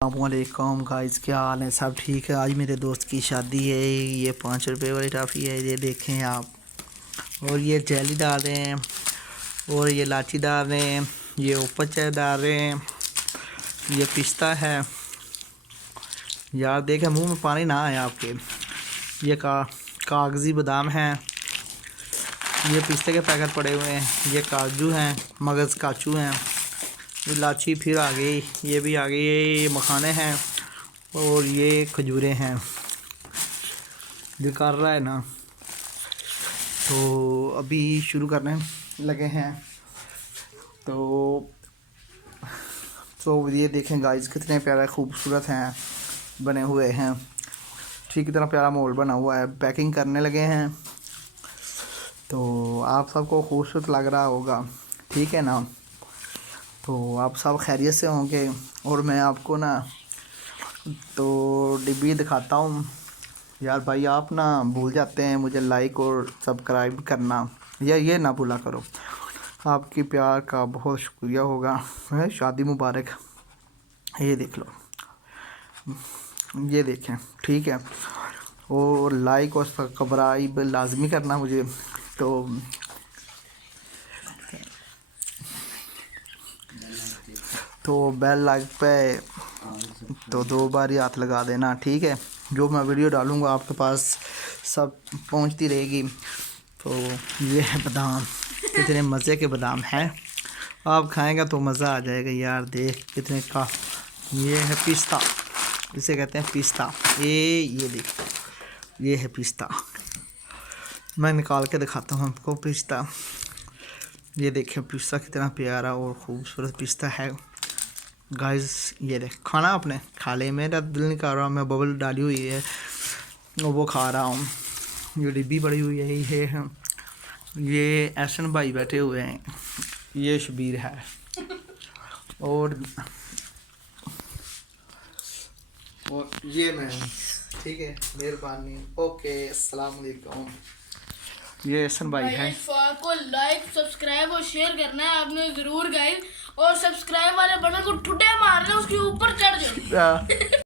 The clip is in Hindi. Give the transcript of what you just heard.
अस्सलामुअलैकुम गाइस, क्या हाल है? सब ठीक है। आज मेरे दोस्त की शादी है। ये 5 रुपए वाली टॉफ़ी है, ये देखें आप। और ये जेली डाल रहे हैं, और ये इलायची डाल रहे हैं, ये ऊपर चाय डाल रहे हैं, ये पिस्ता है। यार देखें, मुंह में पानी ना आए आपके। ये कागज़ी बादाम हैं, ये पिस्ते के पैकेट पड़े हुए हैं, ये काजू हैं, मगज़ काजू हैं, इलायची फिर आ गई, ये भी आ गई, ये मखाने हैं, और ये खजूरें हैं। जो कर रहा है ना, तो अभी शुरू करने लगे हैं। तो ये देखें गाइस, कितने प्यारे खूबसूरत हैं, बने हुए हैं। ठीक, कितना प्यारा माहौल बना हुआ है। पैकिंग करने लगे हैं, तो आप सबको खूबसूरत लग रहा होगा, ठीक है ना? तो आप सब खैरियत से होंगे। और मैं आपको ना तो डिब्बी दिखाता हूँ। यार भाई, आप ना भूल जाते हैं मुझे लाइक और सब्सक्राइब करना, या ये ना भूला करो। आपकी प्यार का बहुत शुक्रिया होगा। शादी मुबारक। ये देख लो, ये देखें, ठीक है? और लाइक और सब्सक्राइब लाजमी करना मुझे। तो बेल लाइक पे तो 2 बार ही हाथ लगा देना, ठीक है? जो मैं वीडियो डालूँगा आपके पास सब पहुंचती रहेगी। तो ये है बादाम, कितने मज़े के बादाम हैं। आप खाएंगा तो मज़ा आ जाएगा यार। देख कितने का। ये है पिस्ता, इसे कहते हैं पिस्ता। ये देख, ये है पिस्ता। मैं निकाल के दिखाता हूँ आपको पिस्ता। ये देखिए पिस्ता कितना प्यारा और ख़ूबसूरत पिस्ता है गाइस। ये देख, खाना आपने खा ले, मेरा दिल नहीं कर रहा। मैं बबल डाली हुई है, वो खा रहा हूँ। ये डिब्बी पड़ी हुई है, ये एहसन भाई बैठे हुए हैं, ये शबीर है, और ये मैं, ठीक है? मेहरबानी। ओके, अस्सलाम वालेकुम। ये एहसन भाई है। को लाइक सब्सक्राइब और शेयर करना है आपने ज़रूर गाइस। और सब्सक्राइब वाले बटन को ठुड्डे मारना, उसके ऊपर चढ़ जाओ।